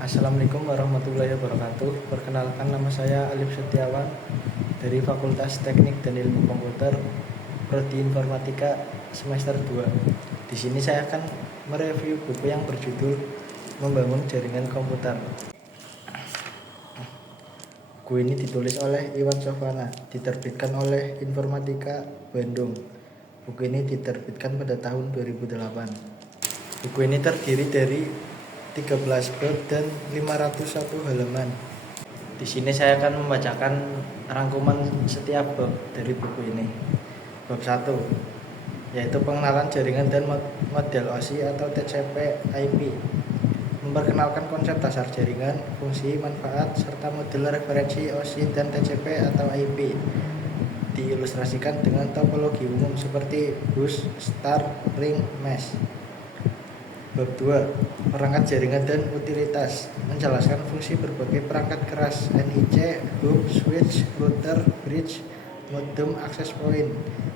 Assalamualaikum warahmatullahi wabarakatuh. Perkenalkan, nama saya Alif Setiawan dari Fakultas Teknik dan Ilmu Komputer, Prodi Informatika semester 2. Di sini saya akan mereview buku yang berjudul Membangun Jaringan Komputer. Buku ini ditulis oleh Iwan Sofana, diterbitkan oleh Informatika Bandung. Buku ini diterbitkan pada tahun 2008. Buku ini terdiri dari 13 bab dan 501 halaman. Di sini saya akan membacakan rangkuman setiap bab dari buku ini. Bab 1, yaitu pengenalan jaringan dan model OSI atau TCP/IP. Memperkenalkan konsep dasar jaringan, fungsi, manfaat, serta model referensi OSI dan TCP atau IP. Diilustrasikan dengan topologi umum seperti bus, star, ring, mesh. Bab 2, perangkat jaringan dan utilitas. Menjelaskan fungsi berbagai perangkat keras NIC, hub, switch, router, bridge, modem, access point.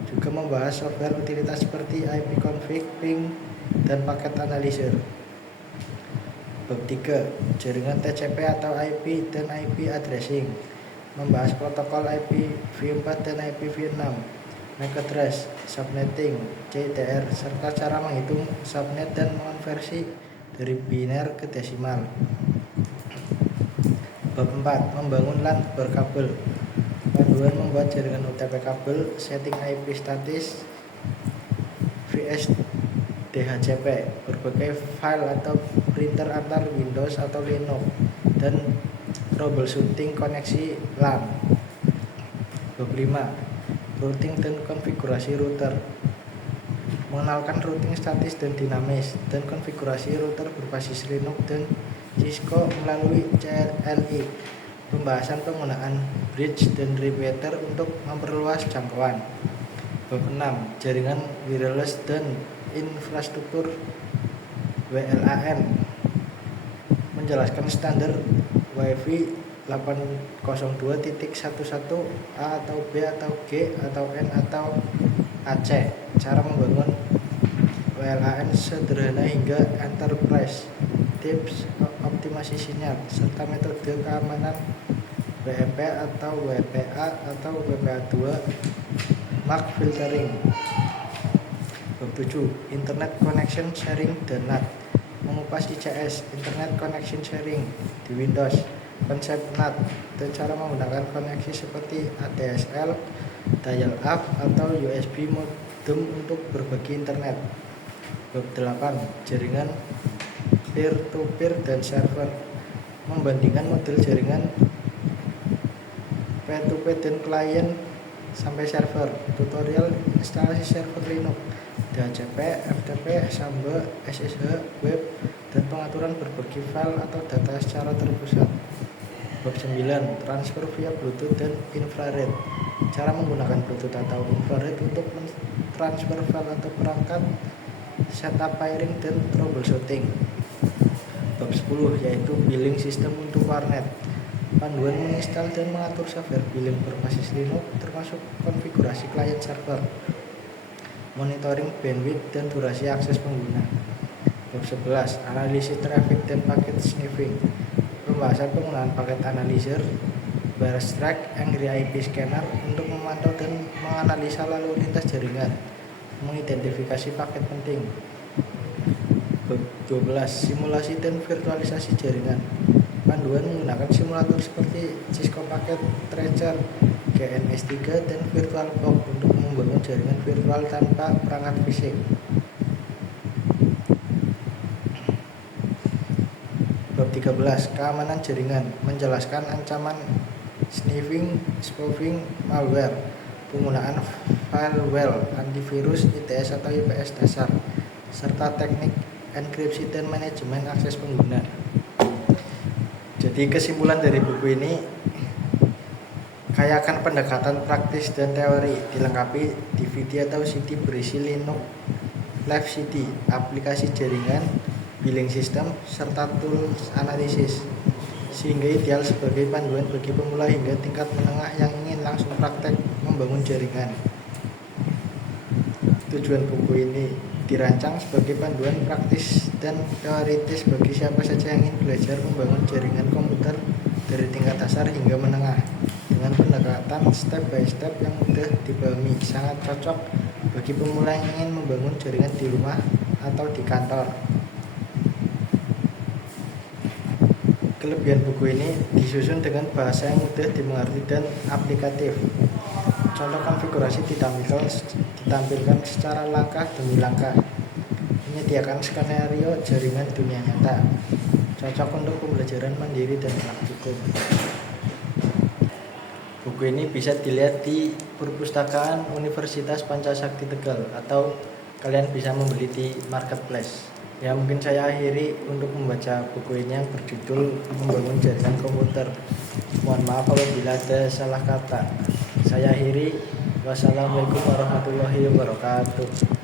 Juga membahas software utilitas seperti IP config, ping, dan paket analyzer. Bab 3, jaringan TCP atau IP dan IP addressing. Membahas protokol IPv4 dan IPv6, MAC address, subnetting, CDR, serta cara menghitung subnet dan mengonversi dari biner ke desimal. Bab 4, membangun LAN berkabel. Panduan membuat jaringan UTP kabel, setting IP statis, vs DHCP, berbagai file atau printer antar Windows atau Linux, dan troubleshooting koneksi LAN. Bab 5, routing dan konfigurasi router. Mengenalkan routing statis dan dinamis, dan konfigurasi router berbasis Linux dan Cisco melalui CLI. Pembahasan penggunaan bridge dan repeater untuk memperluas jangkauan. Bab 6, jaringan wireless dan infrastruktur WLAN. Menjelaskan standar Wi-Fi 802.11a atau B atau G atau N atau AC, cara membangun WLAN sederhana hingga enterprise, tips optimasi sinyal, serta metode keamanan WEP atau WPA atau WPA2, MAC filtering. Bab 7, Internet Connection Sharing dan NAT. Mengupas ICS, Internet Connection Sharing, di Windows, konsep NAT, dan cara menggunakan koneksi seperti ADSL, dial-up, atau USB modem untuk berbagi internet. Bab 8, jaringan peer-to-peer dan server. Membandingkan model jaringan P2P dan klien sampai server. Tutorial instalasi server Linux, DHCP, FTP, Samba, SSH, web, dan pengaturan berbagi file atau data secara terpusat. Bab 9, transfer via Bluetooth dan infrared. Cara menggunakan Bluetooth atau infrared untuk mentransfer file atau perangkat, setup pairing, dan troubleshooting. Bab 10, yaitu billing system untuk warnet. Panduan menginstal dan mengatur software billing berbasis Linux, termasuk konfigurasi klien server, monitoring bandwidth, dan durasi akses pengguna. Bab 11, analisis traffic dan paket sniffing. Pembahasan penggunaan paket analyzer, Track, Angry IP Scanner untuk memantau dan menganalisa lalu lintas jaringan, mengidentifikasi paket penting. Bab 12, simulasi dan virtualisasi jaringan. Panduan menggunakan simulator seperti Cisco Packet Tracer, GNS3, dan VirtualBox untuk membangun jaringan virtual tanpa perangkat fisik. Bab 13, keamanan jaringan. Menjelaskan ancaman sniffing, spoofing, malware, penggunaan firewall, antivirus, ITS atau IPS dasar, serta teknik enkripsi dan manajemen akses pengguna. Jadi kesimpulan dari buku ini, kayakan pendekatan praktis dan teori, dilengkapi DVD atau CD berisi Linux Live CD, aplikasi jaringan, billing system, serta tools analisis, sehingga ideal sebagai panduan bagi pemula hingga tingkat menengah yang ingin langsung praktek membangun jaringan. Tujuan buku ini dirancang sebagai panduan praktis dan teoritis bagi siapa saja yang ingin belajar membangun jaringan komputer dari tingkat dasar hingga menengah dengan pendekatan step by step yang mudah dipahami, sangat cocok bagi pemula yang ingin membangun jaringan di rumah atau di kantor. Kelebihan buku ini disusun dengan bahasa yang mudah dimengerti dan aplikatif. Contoh konfigurasi ditampilkan secara langkah demi langkah, menyediakan skenario jaringan dunia nyata, cocok untuk pembelajaran mandiri dan praktikum. Buku ini bisa dilihat di perpustakaan Universitas Pancasakti Tegal atau kalian bisa membeli di marketplace. Ya, mungkin saya akhiri untuk membaca buku ini yang berjudul Membangun Jaringan Komputer. Mohon maaf apabila ada salah kata. Saya akhiri. Wassalamualaikum warahmatullahi wabarakatuh.